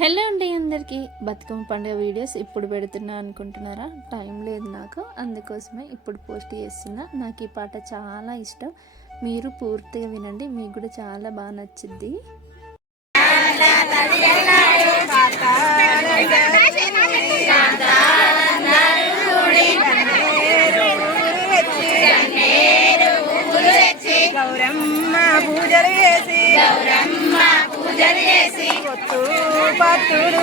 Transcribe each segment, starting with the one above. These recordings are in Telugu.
హలో అండి అందరికీ. బతుకమ్మ పండుగ వీడియోస్ ఇప్పుడు పెడుతున్నా అనుకుంటున్నారా? టైం లేదు నాకు. అందుకోసమే ఇప్పుడు పోస్ట్ చేస్తున్నా. నాకు ఈ పాట చాలా ఇష్టం. మీరు పూర్తిగా వినండి. మీకు కూడా చాలా బాగా నచ్చుద్ది. పత్తులు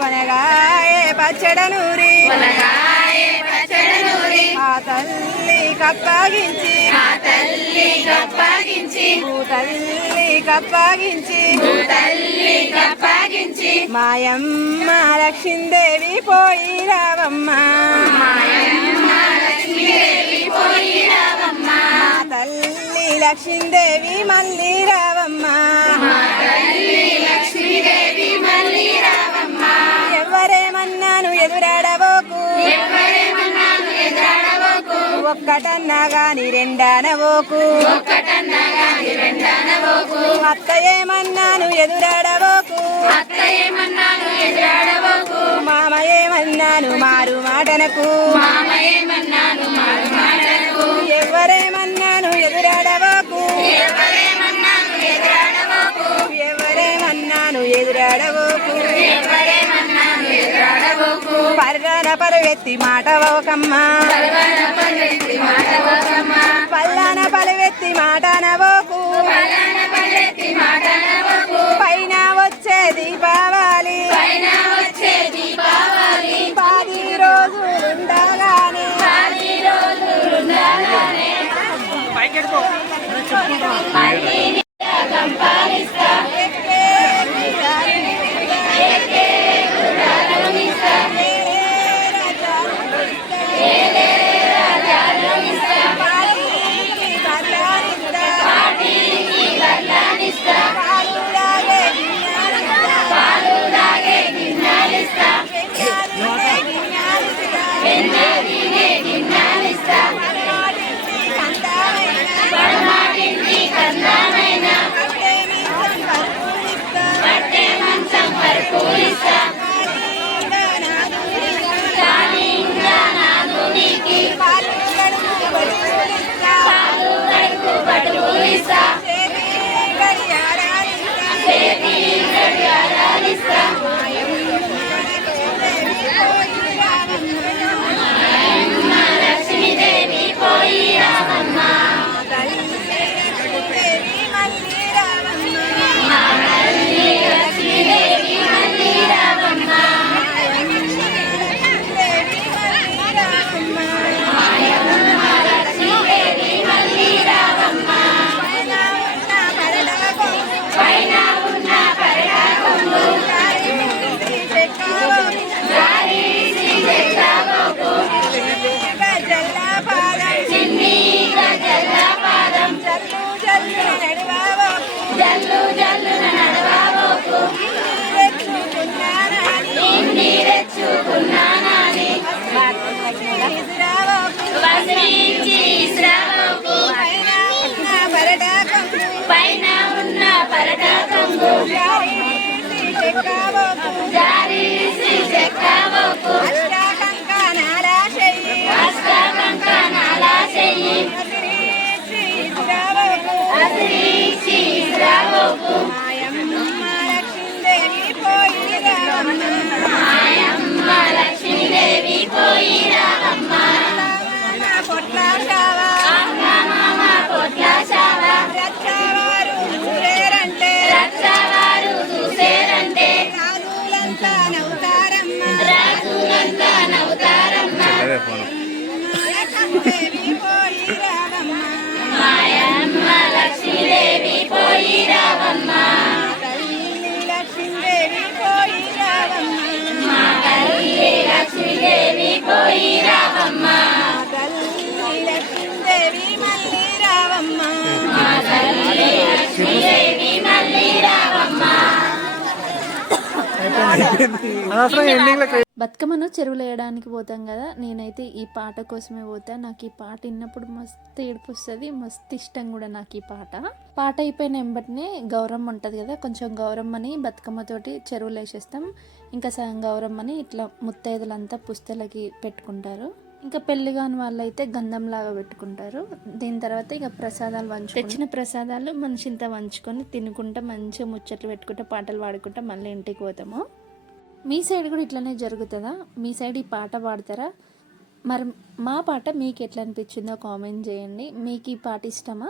కొనగాయ పచ్చడ నూరి కొనగాయ పచ్చడి నూరి ఆ తల్లి కప్పగించి ఆ తల్లి కప్పగించి భూ తల్లి కప్పగించి తల్లి కప్పగించి మాయమ్మ లక్ష్మీదేవి పోయి రావమ్మ. లక్ష్మీదేవి మళ్ళీ లక్ష్మీదేవి ఎవరేమన్నాను ఎదురాడబోకు ఒక్కటన్నా గాని రెండనబోకు అత్త ఏమన్నాను అత్త ఏమన్నాను ఎదురాడబోకు మామ ఏమన్నాను మారు మాటనకు. ఎదురాడబోకు ఎవరేమన్నాను పరువెత్తి మాట ఒకమ్మ మాటవోకమ్మ పలువెత్తి మాట నవోకు మాటనవోకు పైన వచ్చే దీపావళి. పది రోజులుండగానే ಜಾರಿ ಸಿಕ್ಕಾವಕು ಜಾರಿ ಸಿಕ್ಕಾವಕು ಅಷ್ಟ పోయి రావమ్మ బతుకమ్మను చెరువులో వేయడానికి పోతాం కదా నేనైతే ఈ పాట కోసమే పోతా. నాకు ఈ పాట విన్నప్పుడు మస్తు ఏడుపు వస్తుంది మస్తు ఇష్టం కూడా నాకు ఈ పాట. పాట అయిపోయిన వెంబటనే గౌరమ్మ ఉంటుంది కదా కొంచెం గౌరమ్మని బతుకమ్మతోటి చెరువులో వేసేస్తాం ఇంకా సగం గౌరమ్మని ఇట్లా ముత్తైదులంతా పుస్తలకి పెట్టుకుంటారు. ఇంకా పెళ్ళి కాని వాళ్ళైతే గంధం లాగా పెట్టుకుంటారు. దీని తర్వాత ఇక ప్రసాదాలు వంచు తెచ్చిన ప్రసాదాలు మనిషి ఇంత వంచుకొని తినుకుంటా మంచిగా ముచ్చట్లు పెట్టుకుంటా పాటలు పాడుకుంటా మళ్ళీ ఇంటికి పోతాము. మీ సైడ్ కూడా ఇట్లనే జరుగుతుందా? మీ సైడ్ ఈ పాట పాడతారా? మరి మా పాట మీకు ఎట్లా అనిపించిందో కామెంట్ చేయండి. మీకు ఈ పాట ఇష్టమా?